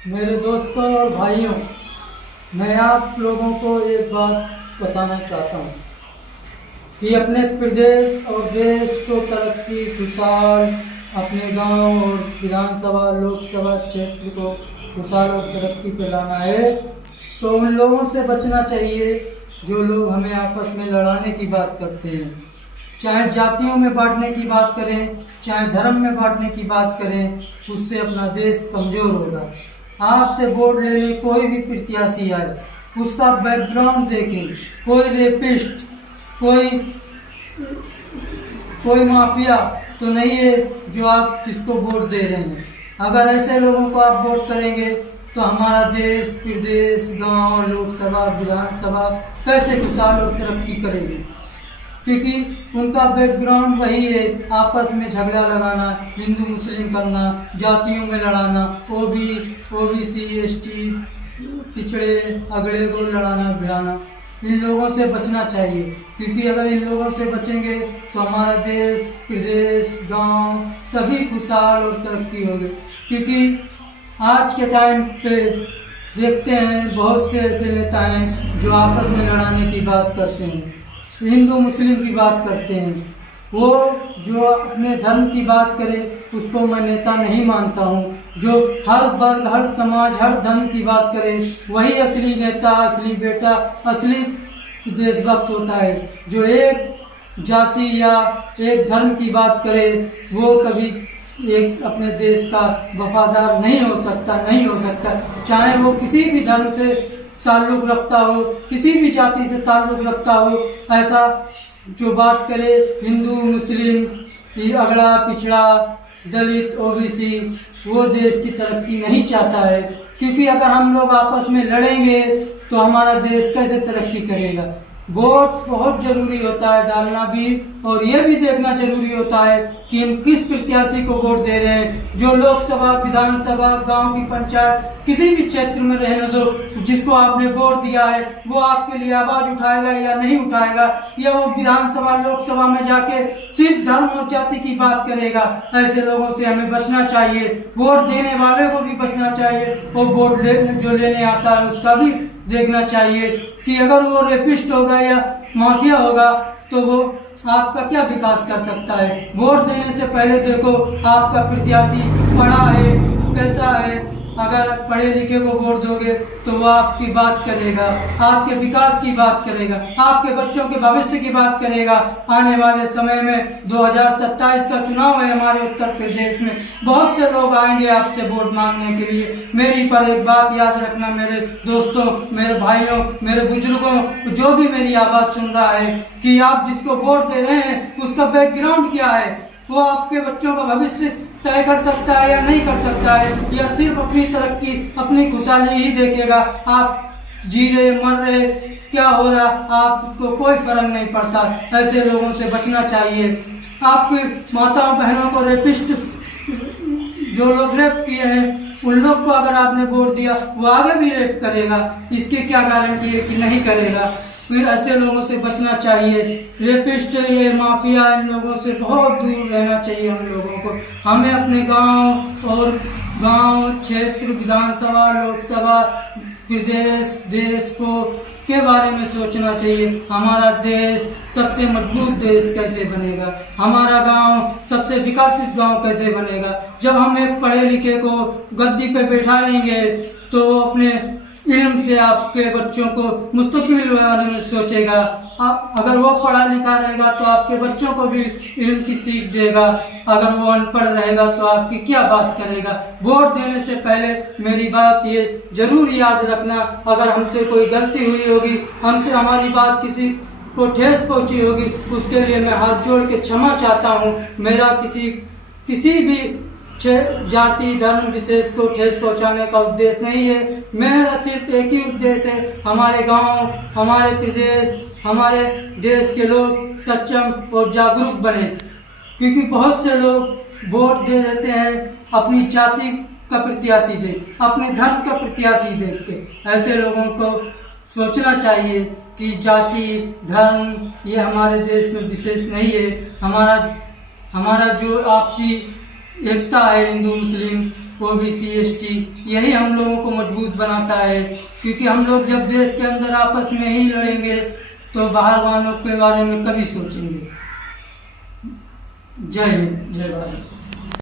मेरे दोस्तों और भाइयों, मैं आप लोगों को एक बात बताना चाहता हूँ कि अपने प्रदेश और देश को तरक्की, खुशहाल, अपने गांव और विधानसभा लोकसभा क्षेत्र को खुशहाल और तरक्की पे लाना है तो उन लोगों से बचना चाहिए जो लोग हमें आपस में लड़ाने की बात करते हैं। चाहे जातियों में बांटने की बात करें, चाहे धर्म में बांटने की बात करें, उससे अपना देश कमजोर होगा। आपसे वोट लेने कोई भी प्रत्याशी आए, उसका बैकग्राउंड देखें। कोई रेपिस्ट, कोई माफिया तो नहीं है जो आप जिसको वोट दे रहे हैं। अगर ऐसे लोगों को आप वोट करेंगे तो हमारा देश, प्रदेश, गांव, लोकसभा, विधानसभा कैसे खुशहाल और तरक्की करेगी? क्योंकि उनका बैकग्राउंड वही है, आपस में झगड़ा लगाना, हिंदू मुस्लिम करना, जातियों में लड़ाना, ओबीसी, एसटी, पिछड़े अगड़े को लड़ाना भिड़ाना। इन लोगों से बचना चाहिए, क्योंकि अगर इन लोगों से बचेंगे तो हमारा देश, प्रदेश, गांव सभी खुशहाल और तरक्की होगी। क्योंकि आज के टाइम पे देखते हैं बहुत से ऐसे नेता हैं जो आपस में लड़ाने की बात करते हैं, हिंदू मुस्लिम की बात करते हैं। वो जो अपने धर्म की बात करे उसको मैं नेता नहीं मानता हूँ। जो हर वर्ग, हर समाज, हर धर्म की बात करे वही असली नेता, असली बेटा, असली देशभक्त होता है। जो एक जाति या एक धर्म की बात करे वो कभी एक अपने देश का वफादार नहीं हो सकता, चाहे वो किसी भी धर्म से ताल्लुक रखता हो, किसी भी जाति से ताल्लुक रखता हो। ऐसा जो बात करे हिंदू मुस्लिम, अगड़ा पिछड़ा, दलित, ओबीसी, वो देश की तरक्की नहीं चाहता है। क्योंकि अगर हम लोग आपस में लड़ेंगे तो हमारा देश कैसे तरक्की करेगा? वोट बहुत जरूरी होता है डालना भी, और ये भी देखना जरूरी होता है कि हम किस प्रत्याशी को वोट दे रहे हैं। जो लोकसभा, विधानसभा, गांव की पंचायत, किसी भी क्षेत्र में रहने दो, जिसको आपने वोट दिया है वो आपके लिए आवाज उठाएगा या नहीं उठाएगा, या वो विधानसभा लोकसभा में जाके सिर्फ धर्म और जाति की बात करेगा। ऐसे लोगों से हमें बचना चाहिए। वोट देने वाले को भी बचना चाहिए और वोट जो लेने आता है उसका भी देखना चाहिए कि अगर वो रेपिस्ट होगा या माफिया होगा तो वो आपका क्या विकास कर सकता है। वोट देने से पहले देखो आपका प्रत्याशी पढ़ा है, कैसा है। अगर पढ़े लिखे को वोट दोगे तो वो आपकी बात करेगा, आपके विकास की बात करेगा, आपके बच्चों के भविष्य की बात करेगा। आने वाले समय में 2027 का चुनाव है हमारे उत्तर प्रदेश में, बहुत से लोग आएंगे आपसे वोट मांगने के लिए। मेरी पर एक बात याद रखना मेरे दोस्तों, मेरे भाइयों, मेरे बुजुर्गों, जो भी मेरी आवाज सुन रहा है, कि आप जिसको वोट दे रहे हैं उसका बैकग्राउंड क्या है, वो आपके बच्चों का भविष्य तय कर सकता है या नहीं कर सकता है, या सिर्फ अपनी तरक्की, अपनी खुशहाली ही देखेगा। आप जी रहे, मर रहे, क्या हो रहा, आप उसको कोई फर्क नहीं पड़ता। ऐसे लोगों से बचना चाहिए। आपकी माताओं बहनों को रेपिस्ट, जो लोग रेप किए हैं, उन लोग को अगर आपने वोट दिया वो आगे भी रेप करेगा, इसकी क्या गारंटी है कि नहीं करेगा? फिर ऐसे लोगों से बचना चाहिए। रेपिस्ट, ये माफिया, इन लोगों से बहुत दूर रहना चाहिए हम लोगों को। हमें अपने गांव, क्षेत्र, विधानसभा, लोकसभा, प्रदेश, देश को के बारे में सोचना चाहिए। हमारा देश सबसे मजबूत देश कैसे बनेगा, हमारा गांव सबसे विकसित गांव कैसे बनेगा? जब हम एक पढ़े लिखे को गद्दी पे बैठा लेंगे तो अपने इल्म से आपके बच्चों को मुस्तकबिल बारे में सोचेगा। अगर वो पढ़ा लिखा रहेगा तो आपके बच्चों को भी इल्म की सीख देगा। अगर वो अनपढ़ रहेगा तो आपकी क्या बात करेगा? वोट देने से पहले मेरी बात ये जरूर याद रखना, अगर हमसे कोई गलती हुई होगी, हमसे हमारी बात किसी को ठेस पहुंची होगी, उसके लिए मैं हाथ जोड़ के क्षमा चाहता हूँ। मेरा किसी भी जाति, धर्म विशेष को ठेस पहुंचाने का उद्देश्य नहीं है। मेरा सिर्फ एक ही उद्देश्य है, हमारे गांव, हमारे प्रदेश, हमारे देश के लोग सक्षम और जागरूक बने। क्योंकि बहुत से लोग वोट दे देते हैं अपनी जाति का प्रत्याशी देख, अपने धर्म का प्रत्याशी देख के। ऐसे लोगों को सोचना चाहिए कि जाति, धर्म ये हमारे देश में विशेष नहीं है। हमारा जो आपसी एकता है हिंदू मुस्लिम, ओबीसी, एसटी, यही हम लोगों को मजबूत बनाता है। क्योंकि हम लोग जब देश के अंदर आपस में ही लड़ेंगे तो बाहर वालों के बारे में कभी सोचेंगे। जय हिंद, जय भारत।